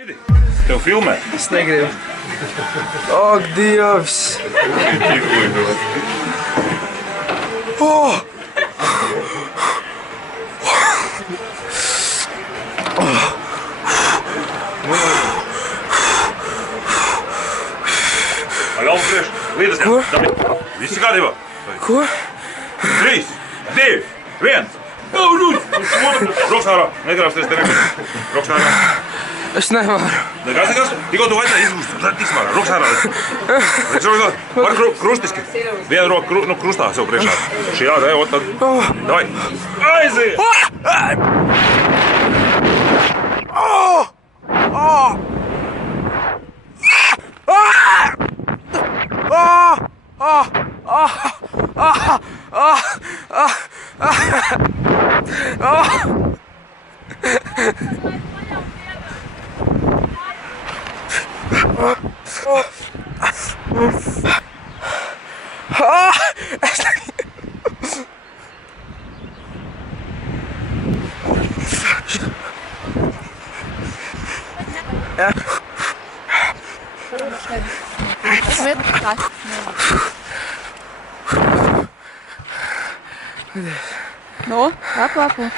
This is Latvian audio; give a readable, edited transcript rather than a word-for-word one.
Tev filmē? Es negribu. Ak, Dievs! Oh! Galvu priekš, līdz Ko? Viss kārtībā. Ko? 3, 2, 1. Rokas ārā. Negrābsties te nekur. Rokas ārā. Es nevaru. Nekas. Tikko tu vajadzēja izgūst. Tiks mārā. Rokas ārā. Var krustiski. Vienu roku krustā sev priekšā. Šī jāda, ot tad. Davai. Aiziet! Nu, kā klāpot?